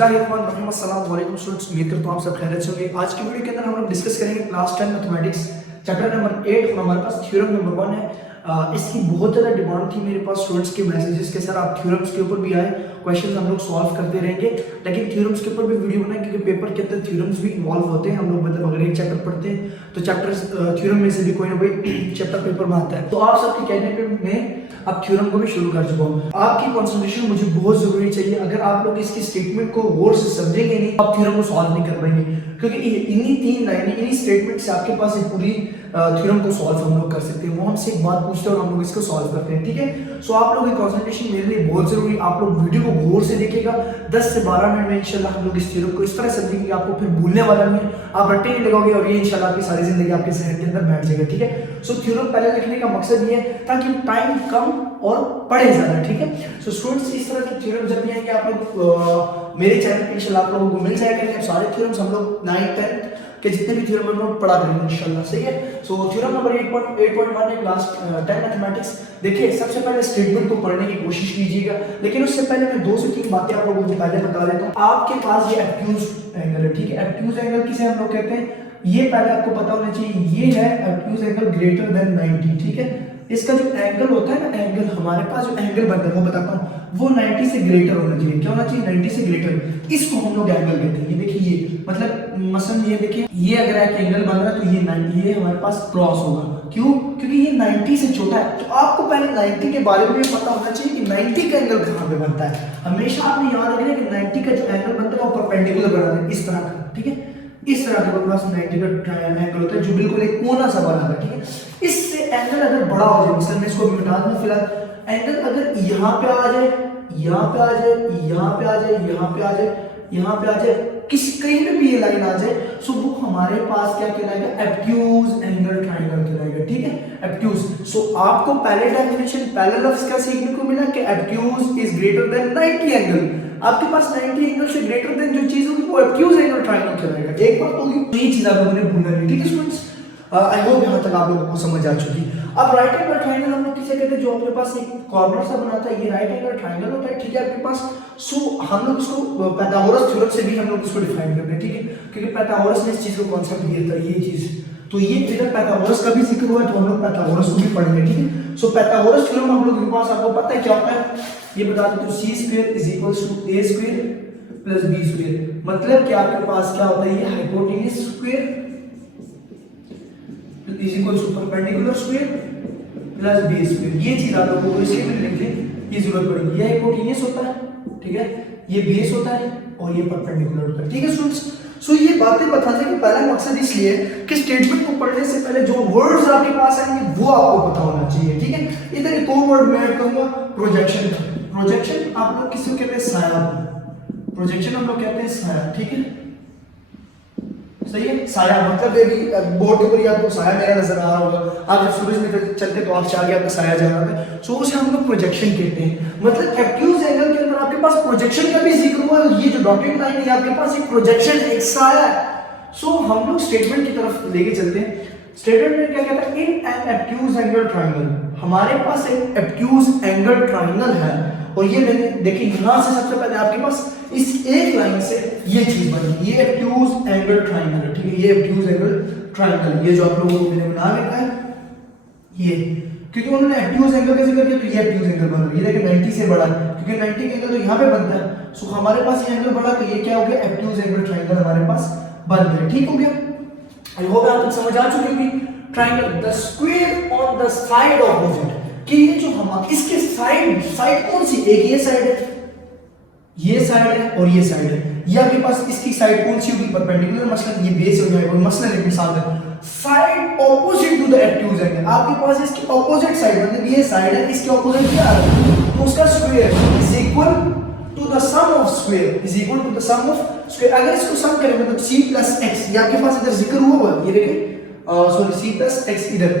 बिस्मिल्लाहिर्रहमानिर्रहीम, अस्सलाम वालेकुम स्टूडेंट्स। उम्मीद करता हूं आप सब खैरियत से होंगे। आज की वीडियो के अंदर हम लोग डिस्कस करेंगे क्लास 10 मैथमेटिक्स चैप्टर नंबर 8 और हमारे पास थ्योरम नंबर 1 है। इसकी बहुत ज़्यादा डिमांड थी मेरे पास स्टूडेंट्स के मैसेजेस के, सर आप थ्योरम्स के ऊपर भी आए, क्वेश्चंस हम लोग सॉल्व करते रहेंगे, लेकिन थ्योरम्स के ऊपर भी वीडियो बनाए क्योंकि पेपर के अंदर थ्योरम्स भी इन्वॉल्व होते हैं। हम लोग मतलब अगर एक चैप्टर पढ़ते हैं तो चैप्टर थ्योरम में से भी कोई ना कोई चैप्टर पेपर में आता है। तो आप सबके कहने में अब थ्योरम को भी शुरू कर चुका हूँ। आपकी कंसंट्रेशन मुझे बहुत जरूरी चाहिए। अगर आप लोग इसकी स्टेटमेंट को गौर से समझेंगे नहीं, आप थ्योरम को सॉल्व नहीं कर पाएंगे, क्योंकि इन्हीं 3 लाइनें, इन्हीं स्टेटमेंट से आपके पास एक पूरी थ्योरम को सॉल्व हम लोग कर सकते हैं। वो हमसे एक बात पूछते हैं और हम लोग इसको सॉल्व करते हैं, ठीक है। सो आप लोगों की कंसंट्रेशन मेरे लिए बहुत जरूरी है। आप लोग वीडियो को गौर से देखिएगा, 10 से 12 मिनट में इंशाल्लाह हम लोग इस थ्योरम को इस तरह समझेंगे कि आपको फिर भूलने वाला नहीं है, आप रट्टे नहीं लगाओगे और ये इंशाल्लाह आपकी सारी जिंदगी आपके जहन के अंदर बैठ जाएगा, ठीक है। सो थ्योरम पहले लिखने का मकसद ये है ताकि टाइम कम और पढ़े ज्यादा, ठीक है। सो स्टूडेंट्स, इस तरह की थ्योरम जब भी आएंगे आप लोग मेरे चैनल पे इंशाल्लाह आप लोगों को मिल जाएगा। सारे थ्योरम्स हम लोग 9, 10 के जितने भी थ्योरम हम लोग पढ़ा करेंगे इंशाल्लाह, सही है। सो थ्योरम नंबर 8.1 है क्लास 10 मैथमेटिक्स। देखिए, सबसे पहले स्टेटमेंट को पढ़ने की कोशिश कीजिएगा, लेकिन उससे पहले मैं 2 से 3 बातें आप लोगों को पहले बता देता हूं। आपके पास ये ऑब्ट्यूज एंगल है, ठीक है। ऑब्ट्यूज एंगल किसे हम लोग कहते हैं, ये पहले आपको पता होना चाहिए। ये है ऑब्ट्यूज एंगल ग्रेटर देन 90, ठीक है। इसका जो एंगल होता है ना, एंगल हमारे पास जो एंगल बनता है वो बताता हूँ, वो 90 से ग्रेटर होना चाहिए। क्या होना चाहिए? 90 से ग्रेटर। इसको हम लोग एंगल कहते हैं। ये देखिए, ये मतलब मसलन ये देखिए, ये अगर एक एंगल बन रहा है तो ये 90, ये हमारे पास क्रॉस होगा। क्यों? क्योंकि ये 90 से छोटा है। तो आपको पहले 90 के बारे में पता होना चाहिए कि 90 का एंगल कहाँ पे बनता है। हमेशा आपने याद रखना कि 90 का जो एंगल बनता है वो परपेंडिकुलर बना है, इस तरह का, ठीक है। इस तरह के पास 90 का एंगल होता है जो बिल्कुल एक कोना सा बना है, ठीक है। इससे एंगल अगर बड़ा हो जाए, मिसाल मैं इसको भी मिटा दूं फिलहाल, एंगल अगर यहाँ पे आ जाए, यहाँ पे आ जाए, यहाँ पे आ जाए, यहाँ पे आ जाए, यहाँ पे आ जाए, कहीं पे भी ये लाइन आ जाए, सो वो हमारे पास क्या कहलाएगा? ऑब्ट्यूज एंगल ट्रायंगल कहलाएगा, ठीक है। ऑब्ट्यूज। सो आपको पहले डेफिनेशन, पहले लफ्ज क्या सीखने को मिला कि obtuse is greater than 90 angle. आपके पास 90 एंगल से ग्रेटर देन जो चीज होगी वो ऑब्ट्यूज एंगल ट्रायंगल कहलाएगा। एक बात होगी, तो ये चीज आप लोगों ने भूलना नहीं, ठीक है स्टूडेंट्स। आई होप यहाँ तक आप लोगों को समझ आ चुकी। अब राइट एंगल ट्रायंगल हम लोग किसे कहते हैं? जो आपके पास एक कॉर्नर सा बनाता है, ये राइट एंगल ट्रायंगल होता है, ठीक है आपके पास। सो हम लोग उसको पाइथागोरस थ्योरम से भी हम लोग इसको डिफाइन करते हैं, ठीक है, क्योंकि पाइथागोरस ने इस चीज को कॉन्सेप्ट दिया था, ये चीज। तो ये इधर पाइथागोरस का भी जिक्र हुआ है, तो हम लोग पाइथागोरस को भी पढ़ेंगे, ठीक है। सो पाइथागोरस थ्योरम हम लोग के पास, आपको पता है क्या होता है, ये बता दें तो c² = a² + b²। मतलब कि आपके पास क्या होता है, ये hypotenuse square = perpendicular square + b²। ये चीज आप लोगों को इसके में लिखने की जरूरत पड़ेगी। ये हाइपोटेन्यूज होता है, ठीक है, ये बेस होता है और ये परपेंडिकुलर होता है, ठीक है स्टूडेंट्स। सो ये बातें बताने का पहला मकसद इसलिए कि स्टेटमेंट को पढ़ने से पहले जो वर्ड्स आपके पास आएंगे वो आपको पता होना चाहिए, ठीक है। इधर एक और वर्ड मैं ऐड करूंगा, प्रोजेक्शन। प्रोजेक्शन आप लोग किसको कहते हैं? साया। प्रोजेक्शन हम लोग कहते हैं साया, ठीक है, सही है। साया मतलब ये भी बोर्ड के ऊपर आपको साया मेरा नजर आ रहा होगा, आप जब सूरज में चलते तो आप आगे आपका साया जा रहा है, सो उसे हम लोग प्रोजेक्शन कहते हैं। मतलब ऑब्ट्यूज एंगल के अंदर आपके पास प्रोजेक्शन का भी जिक्र हुआ है। ये जो डॉटेड लाइन है आपके पास एक प्रोजेक्शन, एक साया है। सो हम लोग स्टेटमेंट की तरफ लेके चलते हैं। स्टेटमेंट में क्या कहता है? In an obtuse angle triangle, हमारे पास एक ऑब्ट्यूज एंगल ट्रायंगल है, और ये मैंने देखिए यहां से सबसे पहले आपके पास इस एक लाइन से ये चीज बनी, ये ऑब्ट्यूज एंगल ट्रायंगल है, ठीक है। ये ऑब्ट्यूज एंगल ट्रायंगल, ये जो आप लोगों को मैंने बना रखा है, ये क्योंकि उन्होंने ऑब्ट्यूज एंगल का जिक्र किया तो ये ऑब्ट्यूज एंगल बन रहा है। ये देखिए 90 से बड़ा है, क्योंकि 90 का एंगल तो यहाँ पे बनता है। सो हमारे पास ये एंगल बड़ा, तो ये क्या हो गया? ऑब्ट्यूज एंगल ट्रायंगल हमारे पास बन गया, ठीक हो गया। आई होप आप तक समझ आ चुकी होगी। Triangle the square on the side opposite, कि ये जो हम इसके साइड कौन सी? एक ये साइड है, ये साइड है और ये साइड है। ये आपके पास इसकी साइड कौन सी होगी? परपेंडिकुलर। मसलन ये बेस हो जाएगा, मसलन एक मिसाल है, side opposite to the obtuse angle. आपके पास इसकी ऑपोजिट साइड, मतलब ये साइड है, इसके ऑपोजिट क्या है? तो उसका square = to the sum of square = to the sum of square. अगर इसको सम करें मतलब c + x, ये आपके पास इधर जिक्र हुआ है, ये देखिए, सॉरी c + x, इधर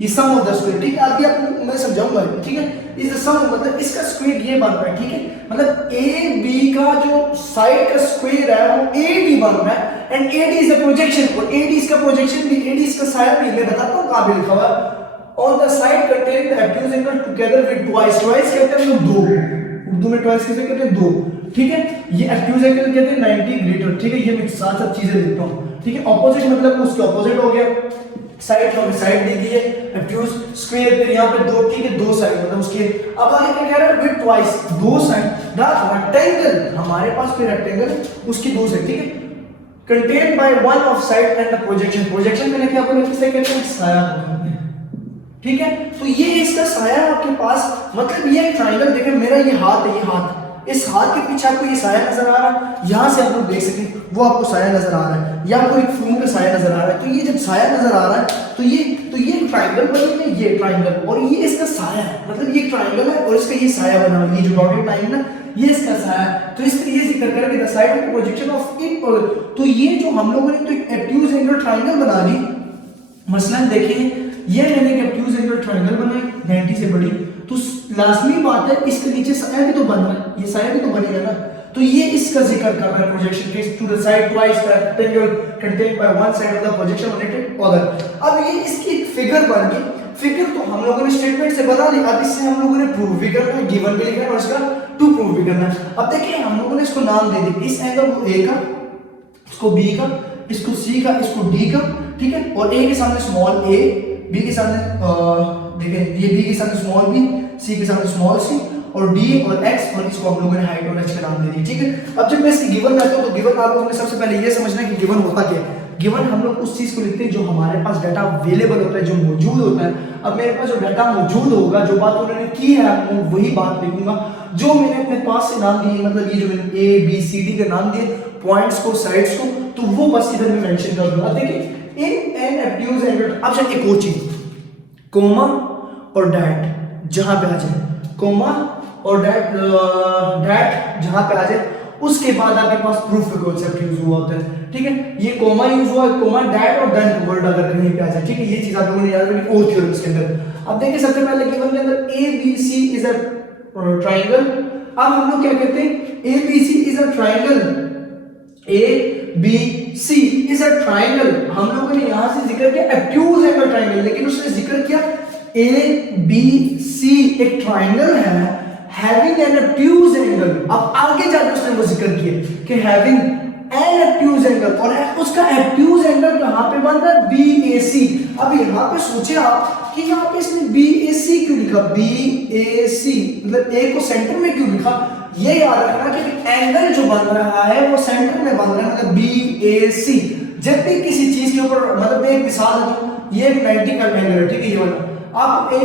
ये सम ऑफ द स्क्वायर, ठीक है। अभी आपको मैं समझाऊंगा, ठीक है। इस द सम मतलब इसका स्क्वायर ये बन रहा है, ठीक है, मतलब ए बी का जो साइड का स्क्वायर है वो ए डी बन रहा है, and A D is the projection, और ए डी इसका प्रोजेक्शन भी, ए डी इसका साया भी। मैं बताता हूं कहां पे लिखा हुआ है, on the side containing the obtuse angle together with twice. Twice कहते हैं हम लोग दो, उर्दू में ट्वाइस किसे कहते हैं? दो। ठीक है, ये एक्यूज एंगल कहते हैं 90 ग्रेटर, ठीक है, ये मैं साथ साथ चीजें लिखता हूँ, ठीक है। ऑपोजिट मतलब उसके ऑपोजिट हो गया, साइड तो साइड दी गई है एक्यूज स्क्वायर पे यहाँ पे दो, ठीक है, दो साइड मतलब उसके। अब आगे क्या कह रहा है, विद ट्वाइस, दो साइड द रेक्टेंगल, हमारे पास कोई रेक्टेंगल उसकी दो साइड, ठीक है, contain by one of side and the projection, projection मैंने क्या बोला, किससे कहते हैं, साया को, ठीक है। तो ये इसका साया है आपके पास, मतलब ये ट्रायंगल देखें, मेरा ये हाथ है, ये हाथ, इस हाथ के पीछे आपको ये साया नजर आ रहा है, यहां से आप लोग देख सकें वो आपको साया नजर आ रहा है, या कोई फूल का साया नजर आ रहा है। तो ये जब साया नजर आ रहा है तो ये ट्रायंगल बनी है, ये ट्रायंगल और ये इसका साया है, मतलब ये ट्रायंगल है और इसका ये साया बना हुआ है, ये जो डॉटेड लाइन ना ये इसका साया है। तो इसलिए ये जिक्र करके the side of projection of it, तो ये जो हम लोगों ने तो एक्यूज एंगल ट्रायंगल बना दी, मसलन देखिए ये मैंने एक एक्यूज एंगल ट्रायंगल बनाई 90 से बड़ी, तो लाजमी बात है इसके नीचे साया भी तो बन रहा है, ये साया भी तो बनेगा ना। तो ये इसका जिक्र कर रहा है प्रोजेक्शन के, to the side twice the rectangle contained by one side of the projection on it other. अब ये इसकी एक फिगर बन गई, फिगर तो हम लोगों ने स्टेटमेंट से बना ली, अब इससे हम लोगों ने प्रूव भी करना है, गिवन भी लिखना है और इसका टू प्रूव भी करना है। अब देखिए हम लोगों ने इसको नाम दे दी, इस एंगल को ए का, इसको बी का, इसको सी का, इसको डी का, ठीक है, और ए के सामने स्मॉल ए, बी के सामने देखिए ये बी के सामने स्मॉल बी, सी के सामने स्मॉल सी, और डी और एक्स, और इसको हम लोगों ने हाइट और एच का नाम दे दिया, ठीक है। अब जब मैं इसकी गिवन करता हूं तो गिवन आप लोगों ने सबसे पहले ये समझना है कि गिवन होता क्या है। गिवन हम लोग उस चीज को लिखते हैं जो हमारे पास डाटा अवेलेबल होता है, जो मौजूद होता है। अब मेरे पास जो डाटा मौजूद होगा, जो बात उन्होंने की है मैं वही बात लिखूंगा, जो मैंने अपने पास से नाम दिए, मतलब ये जो मैंने ए बी सी डी के नाम दिए, पॉइंट्स को, साइड्स को, तो वो बस इधर मैं मेंशन कर दूंगा। देखिए इन एन एक्यूज एंगल, अब चलिए एक और चीज, कोमा और डैट जहां पे आ जाए, कोमा और डैट जहां पे आ जाए, उसके बाद आपके पास प्रूफ का कांसेप्ट यूज हुआ होता है, ठीक है। ये कोमा यूज हुआ, कोमा डैट और देन वर्ड अगर कहीं पे आ जाए, ठीक है, ये चीज आप लोगों ने याद रखनी और थ्योरम्स के अंदर। अब देखिए सबसे पहले गिवन के अंदर A B C is a triangle. अब हम लोग क्या कहते हैं, A B C is a triangle, A B C is a triangle. हम लोगों ने यहां से जिक्र किया एक्यूज एंगल ट्रायंगल, लेकिन उसने जिक्र किया ए बी सी एक ट्रायंगल है हैविंग एन एक्यूज एंगल। अब आगे जाकर उसने वो जिक्र किया कि हैविंग एन एक्यूज एंगल, और उसका एक्यूज एंगल कहां पे बन रहा है, बी ए सी। अब यहां पे सोचे आप कि यहां पे इसने बी ए सी क्यों लिखा, बी ए सी मतलब ए को सेंटर में क्यों लिखा। ये याद रखना कि एंगल जो बन रहा है वो सेंटर में बन रहा है, मतलब बी ए सी। जब भी किसी चीज के ऊपर, मतलब मैं एक मिसाल दूं, ये एक 90 का एंगल है, ठीक है, ये वाला, आप ए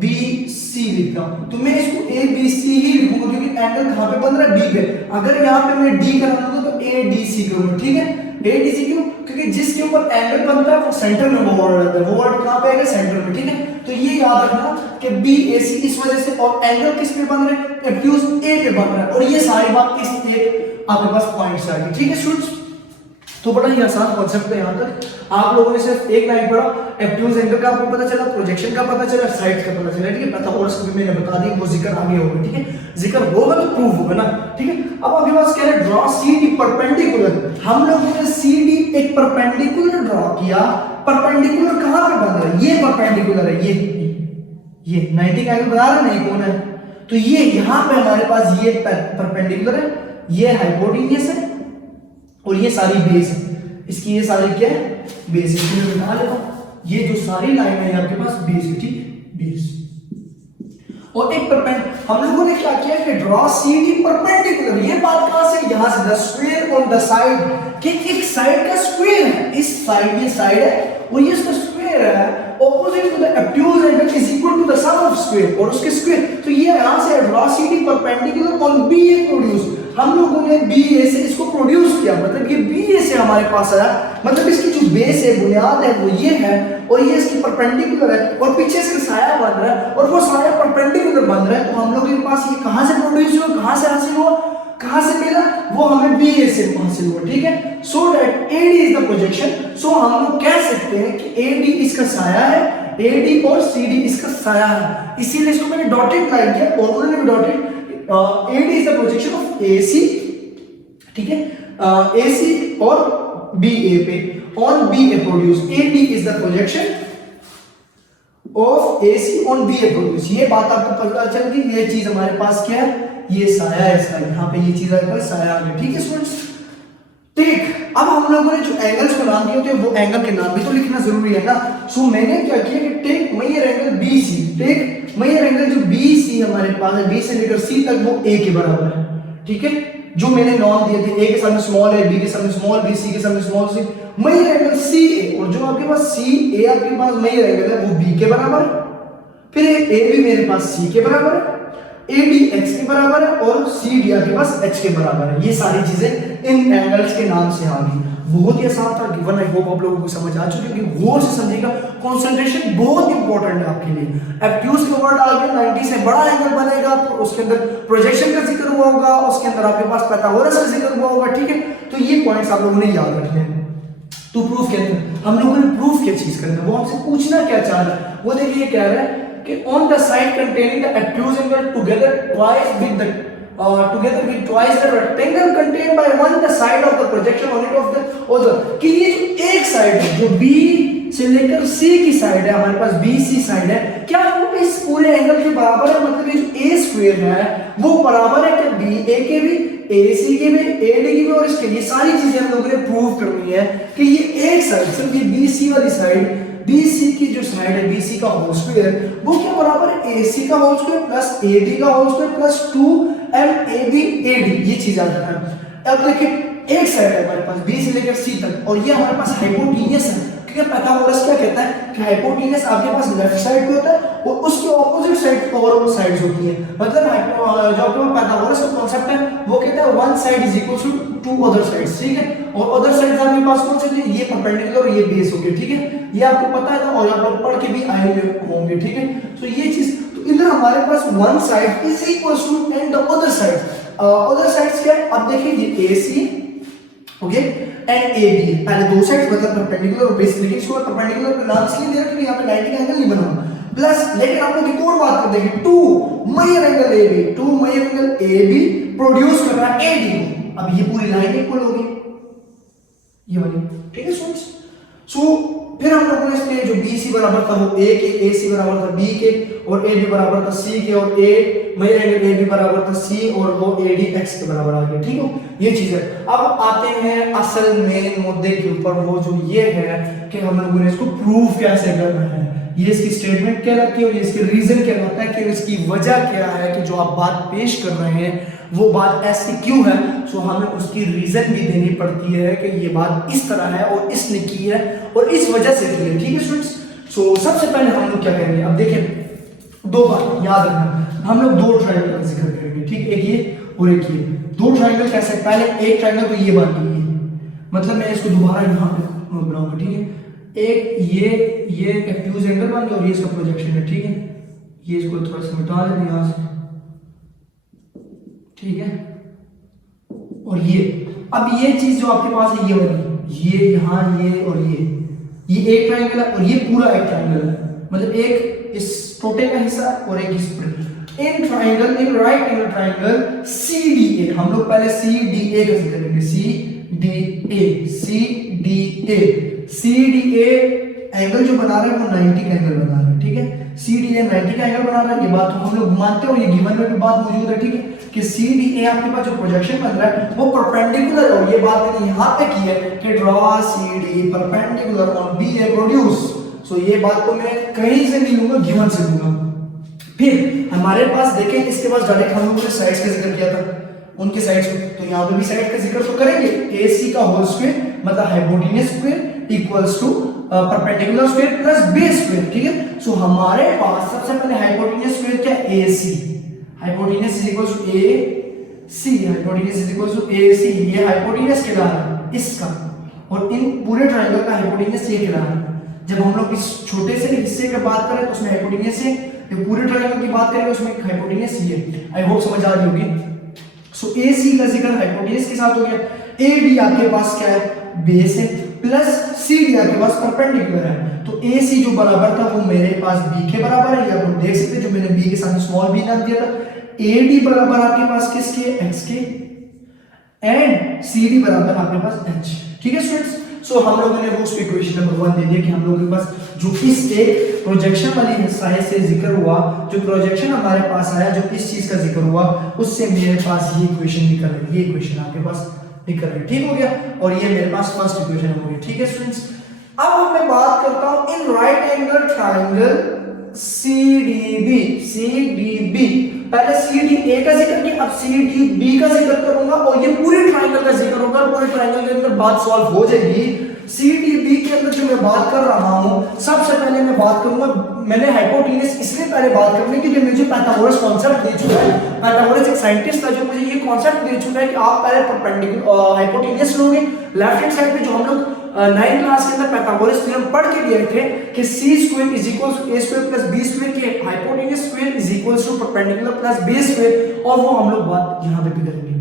बी सी लिखता हूं तो मैं इसको ए बी सी ही लिखूंगा, क्योंकि एंगल कहां पे बन रहा है, डी पे। अगर यहां पे मैं डी का नाम दूं तो ए डी सी करूंगा, ठीक है, ए डी सी क्यों, क्योंकि जिसके ऊपर एंगल बनता है वो सेंटर में वो वर्ड रहता है, वो वर्ड कहां पे आएगा, सेंटर में, ठीक है। तो ये याद रखना कि बी ए सी इस वजह से, और एंगल किस पे बन रहा है, एक्यूज ए पे बन रहा है, और ये सारी बात इस एक आपके पास पॉइंट्स आ गई, ठीक है स्टूडेंट्स। तो बड़ा ही आसान कॉन्सेप्ट है, यहां तक आप लोगों ने सिर्फ एक लाइन पढ़ा, एक्यूज एंगल का आपको पता चला, प्रोजेक्शन का पता चला, साइड्स का पता चला, ठीक है। मेथाफोर्स को भी मैंने बता दिया, वो जिक्र आगे होगा, ठीक है, जिक्र होगा तो प्रूव होगा ना, ठीक है। अब आपके पास क्या है, ड्रॉ सीडी परपेंडिकुलर। हम लोगों ने सीडी एक परपेंडिकुलर ड्रॉ किया, परपेंडिकुलर कहां पे बन रहा है, ये परपेंडिकुलर है, ये 90 का एंगल बना रहा है, नहीं कौन है, तो ये यहां पे हमारे पास ये परपेंडिकुलर है, ये हाइपोटेन्यूस है, और ये सारी बेस है, इसकी ये सारी क्या है, बेस है, इसमें बता लेता ये जो सारी लाइन है आपके पास बेस है, ठीक है, बेस। और एक हम लोगों ने क्या किया कि ड्रॉ सीडी परपेंडिकुलर, ये बात कहां से, यहां से, the square on the side, कि एक साइड का स्क्वायर है, इस साइड ये साइड है और ये इसका स्क्वायर है, opposite to the acute angle is equal to the sum of square, और उसके स्क्वायर। तो ये यहां से draw CD perpendicular on B A produce, हम लोगों ने बी ए से इसको प्रोड्यूस किया, मतलब ये बी ए से हमारे पास आया, मतलब इसकी जो बेस है, बुनियाद है वो ये है, और ये इसकी परपेंडिकुलर है, और पीछे से साया बन रहा है, और वो साया परपेंडिकुलर बन रहा है। तो हम लोगों के पास ये कहां से प्रोड्यूस हुआ, कहां से हासिल हुआ, कहां से मिला, वो हमें बी ए से हासिल हुआ, ठीक है। So that A D is the projection, so हम लोग कह सकते हैं कि ए डी इसका साया है, ए डी और सी डी इसका साया है, इसीलिए इसको मैंने डॉटेड लाइन किया, और उन्होंने भी dotted. AD is the projection of AC, ठीक है, AC और BA पे, on BA produce, AD is the projection of AC on BA produce। ये बात आपको पता चल गई, ये चीज हमारे पास क्या है, ये साया है इसका, यहाँ पे ये चीज आ गया साया आ गया। ठीक है स्टूडेंट्स, ठीक। अब हम लोगों ने जो एंगल्स को नाम दिए होते हैं वो एंगल के नाम भी तो लिखना जरूरी है ना। सो मैंने क्या किया कि take major angle BC, take major angle जो BC हमारे पास है, B से लेकर C तक वो A के बराबर है। ठीक है, जो मैंने नाम दिए थे, A के सामने स्मॉल है, B के सामने स्मॉल B, C के सामने small C, major angle CA, और जो आपके पास CA आपके पास मेजर एंगल है वो B के बराबर है। फिर एक AB मेरे पास C के बराबर है, AD X के बराबर है, और CD आपके पास H के बराबर है। ये सारी चीजें इन एंगल्स के नाम से आ गई। बहुत ही आसान था, गिवन आई होप आप लोगों को समझ आ चुकी है। गौर से समझिएगा, कंसंट्रेशन बहुत इंपॉर्टेंट है आपके लिए। एब्ट्यूज का वर्ड आ गया, 90 से बड़ा एंगल बनेगा, उसके अंदर प्रोजेक्शन का जिक्र हुआ होगा, उसके अंदर आपके पास पाइथागोरस का जिक्र हुआ होगा। ठीक है, तो ये पॉइंट्स आप लोगों ने याद रखने हैं। तो प्रूफ के अंदर हम लोगों ने प्रूफ क्या चीज करना है, वो हमसे पूछना क्या चाह रहा है, वो देखिए कह रहा है कि on the side containing the obtuse angle together with twice the rectangle contained by one the side of the projection on it of the other, कि ये जो एक साइड है जो B से लेकर C की साइड है, हमारे पास BC साइड है, क्या वो इस पूरे एंगल के बराबर है? मतलब ये जो A स्क्वायर है वो बराबर है क्या BA के भी, AC के भी, AD के भी, और इसके लिए सारी चीजें हम लोगों ने प्रूव करनी है कि ये एक साइड, सिर्फ ये BC वाली साइड, BC की जो साइड है BC का होल स्क्वायर वो क्या बराबर है AC का होल स्क्वायर प्लस AD का whole square plus 2MAB AD, ये चीज आ जाता है। अब देखिए एक साइड है हमारे पास B से लेकर C तक, और ये हमारे पास हाइपोटेन्यूस है, क्योंकि पाइथागोरस क्या कहता है कि हाइपोटेन्यूस आपके पास लेफ्ट साइड पे होता है और उसके ऑपोजिट साइड और साइड्स होती है। मतलब जो आपके पास पाइथागोरस का कांसेप्ट है वो कहता है one side is equal to two other sides. ठीक है, और अदर साइड्स आपके पास कौन से थे, ये परपेंडिकुलर और ये बेस हो गए। ठीक है, ये आपको पता है और आप लोग पढ़ के भी आए हुए होंगे। ठीक है, तो ये चीज, तो इधर हमारे पास one side is equal to and the other sides क्या है, अब देखिए ये AC ओके एंड AB, पहले दो साइड्स मतलब परपेंडिकुलर और बेस, लेकिन इसको परपेंडिकुलर का नाम इसलिए दे रहा क्योंकि यहाँ पे 90 का एंगल नहीं बना प्लस, लेकिन आप लोग एक और बात कर देखें, 2 मेजर एंगल AB प्रोड्यूस कर रहा है AD को। अब ये पूरी लाइन इक्वल होगी ये वाली। ठीक है स्टूडेंट्स, सो फिर हम लोगों ने इसके जो BC बराबर था वो A के, AC बराबर था B के, और AB बराबर था C के, और A मेजर एंगल AB बराबर था C, और वो AD X के बराबर आ गया। ठीक है, ये चीज है। अब आते हैं असल मेन मुद्दे के ऊपर, वो जो ये है कि हम लोगों ने इसको प्रूफ कैसे करना है, ये इसकी स्टेटमेंट कहलाती है और ये इसके रीजन कहलाता है कि इसकी वजह क्या है कि जो आप बात पेश कर रहे हैं वो बात ऐसी क्यों है। सो हमें उसकी रीजन भी देनी पड़ती है कि ये बात इस तरह है और इसने की है और इस वजह से की है। ठीक है स्टूडेंट्स, सो सबसे पहले हम लोग क्या करेंगे, अब देखिए दो बात याद रखना, हम लोग दो ट्रायंगल का जिक्र करेंगे। ठीक, एक ये और एक ये, दो ट्रायंगल कैसे, पहले एक ट्रायंगल तो ये बात नहीं है, मतलब मैं इसको दोबारा यहाँ पे बनाऊंगा। ठीक है, एक ये एक्यूज एंगल बन गया और ये इसका प्रोजेक्शन है। ठीक है, ये इसको थोड़ा सा मिटा लेते हैं यहाँ से। ठीक है, और ये अब ये चीज जो आपके पास है ये वाली, ये यहाँ ये और ये एक ट्रायंगल है और ये पूरा एक ट्रायंगल है, मतलब एक इस टोटे का हिस्सा और एक इस पर। In triangle, in right angle triangle CDA, हम लोग पहले CDA का जिक्र करेंगे। CDA एंगल जो बना रहा है वो 90 का एंगल बना रहा है। ठीक है, CDA 90 का एंगल बना रहा है, ये बात तो हम लोग मानते हो, ये गिवन में भी बात मौजूद है। ठीक है, कि CDA आपके पास जो प्रोजेक्शन बन रहा है वो परपेंडिकुलर है, और ये बात मैंने यहाँ पे की है कि draw CD perpendicular on BA produce. So ये बात तो मैं कहीं से नहीं लूंगा, गिवन से लूंगा। फिर हमारे पास देखें, इसके पास डायरेक्ट हम लोगों ने साइड्स का जिक्र किया था, उनके साइड्स पे, तो यहाँ पे भी साइड का जिक्र तो करेंगे। AC का होल स्क्वायर मतलब hypotenuse square equals to perpendicular square plus base square. ठीक है, सो हमारे पास सबसे पहले हाइपोटेन्यूस स्क्वायर क्या है, AC, hypotenuse is equals to AC, hypotenuse is equals to AC, ये हाइपोटेन्यूस कहला रहा है इसका, और इन पूरे ट्रायंगल का हाइपोटेन्यूस ये कहला रहा है। जब हम लोग इस छोटे से हिस्से की बात करें तो उसमें हाइपोटेन्यूस है, जो पूरे ट्रायंगल की बात करेंगे उसमें हाइपोटेन्यूस ही है। आई होप समझ आ रही होगी। सो AC का जिक्र हाइपोटेन्यूस के साथ हो गया, AD आपके पास क्या है, बेस है, प्लस CD आपके पास परपेंडिकुलर है, तो AC जो बराबर था वो मेरे पास B के बराबर है, या आप देख सकते हैं जो मैंने B के सामने स्मॉल b नाम दिया था। AD बराबर आपके पास किसके, X के, एंड CD बराबर आपके पास H। ठीक है स्टूडेंट्स, सो हम लोगों ने वो उसको इक्वेशन नंबर 1 दे दिया कि हम लोगों के पास जो इस एक प्रोजेक्शन वाली हिस्सा है से जिक्र हुआ, जो प्रोजेक्शन हमारे पास आया, जो इस चीज का जिक्र हुआ, उससे मेरे पास ये इक्वेशन निकल रही है, ये इक्वेशन आपके पास निकल रही है। ठीक हो गया, और ये मेरे पास फर्स्ट इक्वेशन हो गई। ठीक है स्टूडेंट्स, अब मैं बात करता हूं in right angle triangle CDB। CDB पहले CDA का जिक्र किया, अब CDB का जिक्र करूंगा और ये पूरे ट्राइंगल का जिक्र होगा। पूरे ट्राइंगल के अंदर बात सॉल्व हो जाएगी। CDB के अंदर जो मैं बात कर रहा हूं, सबसे पहले मैं बात करूंगा, मैंने हाइपोटेन्यूज इसलिए पहले बात करनी क्योंकि मुझे पाइथागोरस कॉन्सेप्ट दे चुका है। पाइथागोरस एक साइंटिस्ट था जो मुझे ये कॉन्सेप्ट दे चुका है कि आप पहले परपेंडिकुलर हाइपोटेन्यूज लोगे लेफ्ट हैंड साइड पे, जो हम लोग 9th क्लास के अंदर पाइथागोरस थ्योरम पढ़ के गए थे कि c² = a² + b² के hypotenuse square = perpendicular plus base square, और वो हम लोग बात यहां पे भी करेंगे।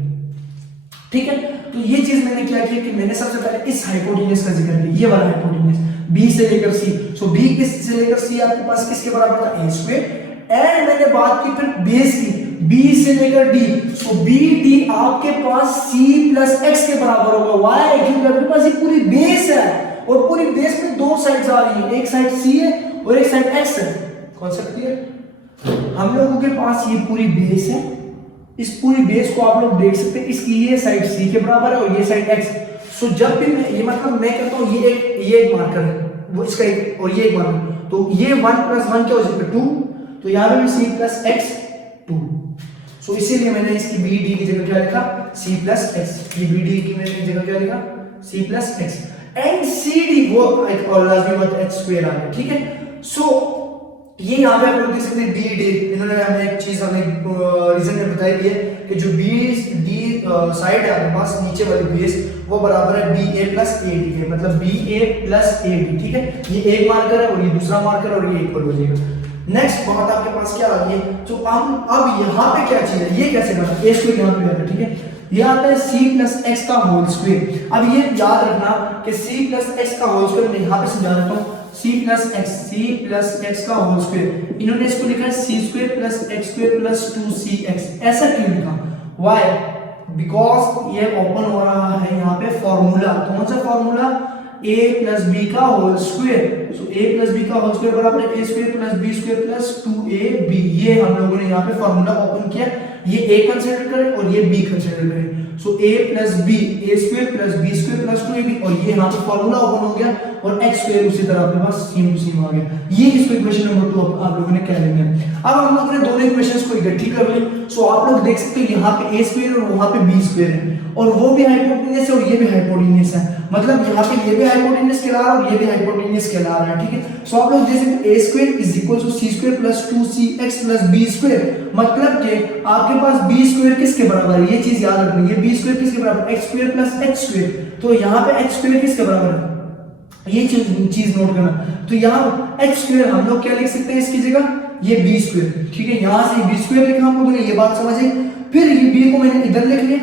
ठीक है, तो ये चीज मैंने क्या किया कि मैंने सबसे पहले इस हाइपोटेन्यूज का जिक्र किया, ये वाला हाइपोटेन्यूज b से लेकर c। सो b से लेकर c आपके पास किसके बराबर था, a²। एंड मैंने बात की फिर बेस की, b से लेकर d। सो bd आपके पास c + x के बराबर होगा। why? क्योंकि आपके पास ये पूरी बेस है और पूरी बेस में दो साइड्स आ रही है, एक साइड c है और एक साइड x है। Concept clear? हम लोगों के पास ये पूरी बेस है, इस पूरी बेस को आप लोग देख सकते हैं, इसकी ये साइड c के बराबर है और ये साइड x। सो जब भी मैं ये मतलब मैं कहता हूं ये एक मार्कर है, वो इसका एक और ये एक मार्कर, तो ये 1 + 1 क्या हो जाएगा 2, तो यहां पे c + x 2। सो इसीलिए मैंने इसकी bd की जगह क्या लिखा, c + x। ये bd की मैंने जगह क्या लिखा, c + x। एंड cd वो एक और लाजमी बात h² आ गया। ठीक है, सो ये यहाँ पे आप लोग देख सकते हैं bd, इन्होंने हमें एक चीज हमें रीजन में बताई दी है कि जो bd साइड है आपके पास नीचे वाली बेस, वो बराबर है ba + ad के, मतलब ba + ad। ठीक है, ये एक मार्कर है और ये दूसरा मार्कर है और ये इक्वल हो जाएगा। नेक्स्ट बात आपके पास क्या आ गई, तो हम अब यहाँ पे क्या चीज है, ये कैसे बना, a² यहाँ पे आता है। ठीक है, ये आता है c + x का होल स्क्वायर। अब ये याद रखना कि c + x का होल स्क्वायर, मैं यहाँ पे समझा देता हूँ, c + x का होल स्क्वायर, इन्होंने इसको लिखा है c² + x² + 2cx। ऐसा क्यों लिखा, why? बिकॉज ये ओपन हो रहा है यहाँ पे फॉर्मूला, कौन सा फॉर्मूला, a + b का whole square. So a + b का होल स्क्वायर बराबर है a² + b² + 2ab। ये हम लोगों ने यहाँ पे फॉर्मूला ओपन किया, ये a कंसीडर करें और ये b कंसीडर करें। सो a + b, a² + b² + 2ab, और ये यहाँ पे फॉर्मूला ओपन हो गया और x² उसी तरह अपने पास सेम टू सेम आ गया। ये इसको इक्वेशन नंबर 2 आप लोगों ने कह लेना है। अब हम लोगों ने दोनों इक्वेशंस को इकट्ठी कर ली। सो आप लोग देख सकते हैं यहाँ पे a² और वहां पे b² है, और वो भी हाइपोटेन्यूज है और ये भी हाइपोटेन्यूज है, मतलब यहाँ पे ये भी हाइपोटेन्यूज कहला रहा है और ये भी हाइपोटेन्यूज कहला रहा है। ठीक है, सो आप लोग देख सकते हैं a² = c² + 2cx + b², मतलब कि आपके पास b² किसके बराबर है, ये चीज याद रखनी है, b² किसके बराबर, x² + h²। तो यहाँ पे h² किसके बराबर है, ये चीज नोट करना। तो यहाँ h² हम लोग क्या लिख सकते हैं इसकी जगह, ये b²। ठीक है, यहां से b² लिखा हम लोगों ने, ये बात समझे। फिर ये b को मैंने इधर लिख लिया।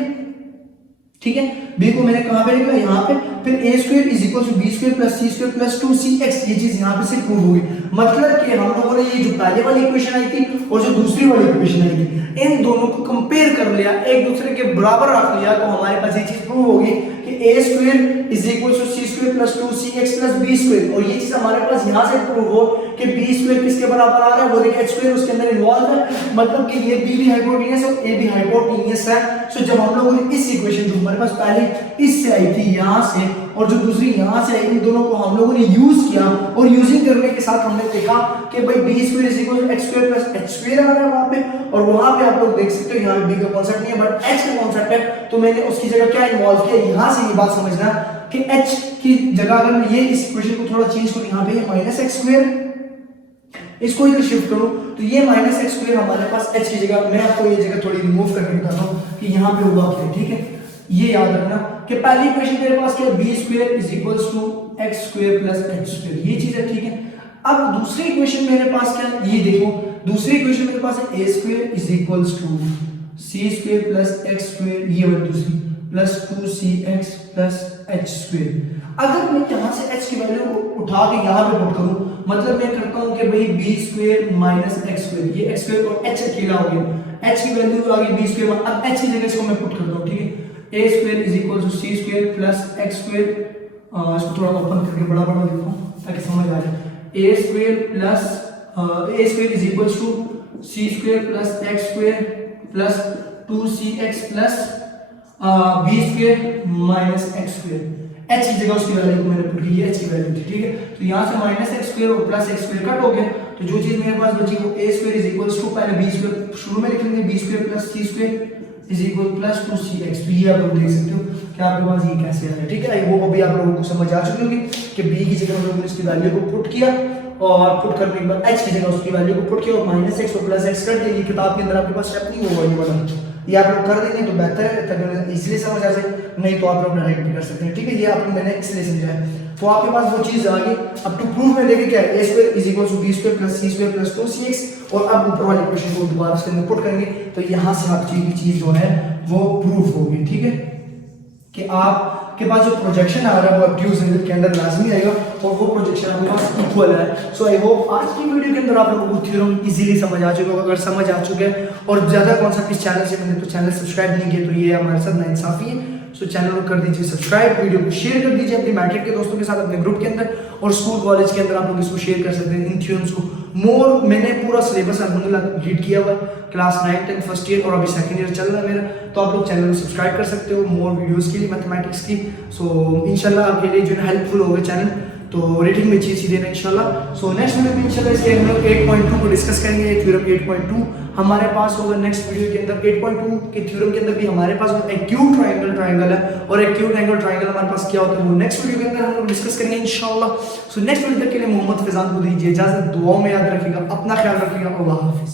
ठीक है, b को मैंने कहां पे लिखा, यहाँ पे। फिर a² = b² + c² + 2cx, ये चीज यहाँ पे से प्रूव होगी। मतलब कि हम लोगों ने ये जो पहले वाली इक्वेशन आई थी और जो दूसरी वाली इक्वेशन आई थी, इन दोनों को कंपेयर कर लिया, एक दूसरे के बराबर रख लिया, तो हमारे पास ये चीज प्रूव होगी कि a² = c² + 2cx + b²। और ये चीज हमारे पास यहाँ से प्रूव हो कि b² किसके बराबर आ रहा है, वो देखिए h² उसके अंदर इन्वॉल्व है, मतलब कि ये b भी हाइपोटेन्यूज है और a भी हाइपोटेन्यूज है। सो जब हम लोगों ने इस इक्वेशन जो हमारे पास पहले इससे आई थी यहाँ से और जो दूसरी यहाँ से आई, इन दोनों को हम लोगों ने यूज किया, और यूजिंग करने के साथ हमने देखा कि भाई b² = x² + h² आ रहा है वहां पे, और वहां पे आप लोग देख सकते हो यहाँ पे b का कांसेप्ट नहीं है बट h का कांसेप्ट है, तो मैंने उसकी जगह क्या इन्वॉल्व किया, यहाँ से ये बात समझना कि h की जगह अगर मैं ये इस इक्वेशन को थोड़ा चेंज करूं, यहाँ पे -x², इसको इधर शिफ्ट करूं, तो ये -x² हमारे पास h की जगह, मैं आपको ये जगह थोड़ी रिमूव करके बताता हूं कि यहाँ पे होगा क्या। ठीक है, ये याद रखना कि पहली इक्वेशन मेरे पास क्या है, b² = x² + h², ये चीज है। ठीक है, अब दूसरी इक्वेशन मेरे पास क्या है, ये देखो, दूसरी इक्वेशन मेरे पास है a² = c² + x², ये वाली दूसरी, + 2cx + h²। अगर मैं यहाँ से h की वैल्यू उठा के यहाँ पे पुट करूं, मतलब मैं करता हूं कि भाई b² - x², ये x² और h अकेला हो गया, h की वैल्यू आ गई b², अब h की जगह इसको मैं पुट करता हूं। ठीक है, a² = c² + x² इसको थोड़ा ओपन करके बड़ा बड़ा लिखो ताकि समझ आ जाए। A square is equals to C square plus x square plus 2cx plus B square minus x square. H की जगह उसकी वैल्यू को मैंने पुट की, एच की वैल्यू थी, ठीक है। तो यहाँ से माइनस एक्स स्क्वायर और प्लस एक्स स्क्वायर कट हो गया, तो जो चीज मेरे पास बची वो A square is equals to, पहले बी स्क्वायर शुरू में लिख लेंगे, B square plus C square is equal plus 2cx। तो ये आप लोग देख सकते हो कि आपके पास ये कैसे आ रहा है, ठीक है। वो अभी आप लोगों को समझ आ चुकी होगी कि बी की जगह हम लोगों ने इसकी वैल्यू को पुट किया और पुट करने के बाद एच की जगह उसकी वैल्यू को पुट किया और माइनस एक्स और प्लस एक्स कर दिया। ये किताब के अंदर आपके पास स्टेप नहीं होगा ये वाला, ये आप लोग कर देंगे तो बेहतर है ताकि इजीली समझ आ जाए, नहीं तो आप लोग डायरेक्ट भी कर सकते हैं, ठीक है। ये आप लोग मैंने इसलिए समझाया। तो आपके पास वो चीज आ गई। अब टू प्रूव में देखिए क्या है, A square is equal to B square plus C square plus 2cx और अब ऊपर वाली इक्वेशन को दोबारा इसके अंदर पुट करेंगे तो यहाँ से आपकी चीज जो है वो प्रूफ होगी, ठीक है। कि आपके पास जो प्रोजेक्शन आ रहा है वो ऑब्ट्यूज एंगल के अंदर लाजमी आएगा और वो प्रोजेक्शन आपके पास इक्वल है। सो आई होप आज की वीडियो के अंदर आप लोगों को थ्योरम इजीली समझ आ चुका होगा। अगर समझ आ चुके हैं और ज्यादा कॉन्सेप्ट इस चैनल से मैंने तो चैनल सब्सक्राइब नहीं किया तो ये हमारे साथ नाइंसाफी है। सो चैनल को कर दीजिए सब्सक्राइब, वीडियो को शेयर कर दीजिए अपने मैट्रिक के दोस्तों के साथ, अपने ग्रुप के अंदर और स्कूल कॉलेज के अंदर आप लोग इसको शेयर कर सकते हैं इन थ्योरम्स को। मोर मैंने पूरा सिलेबस अल्हम्दुलिल्लाह रीड किया हुआ है, क्लास 9, 10, फर्स्ट ईयर और अभी सेकंड ईयर चल रहा है मेरा, तो आप लोग चैनल को सब्सक्राइब कर सकते हो मोर वीडियोस के लिए मैथमेटिक्स की। सो इंशाल्लाह आपके लिए जो है हेल्पफुल होगा चैनल, तो रेटिंग में अच्छी देना इंशाल्लाह। सो नेक्स्ट वीडियो में इंशाल्लाह इसके हम लोग 8.2 को डिस्कस करेंगे, थ्योरम 8.2 हमारे पास होगा नेक्स्ट वीडियो के अंदर। 8.2 के थ्योरम के अंदर भी हमारे पास एक्यूट ट्रायंगल है और एक्यूट एंगल ट्रायंगल हमारे पास क्या होता है वो नेक्स्ट वीडियो के अंदर हम लोग डिस्कस करेंगे इंशाल्लाह। सो नेक्स्ट वीडियो तक के लिए मोहम्मद फैजान को दीजिए इजाजत, दुआओं में याद रखिएगा, अपना ख्याल रखिएगा, अल्लाह हाफिज।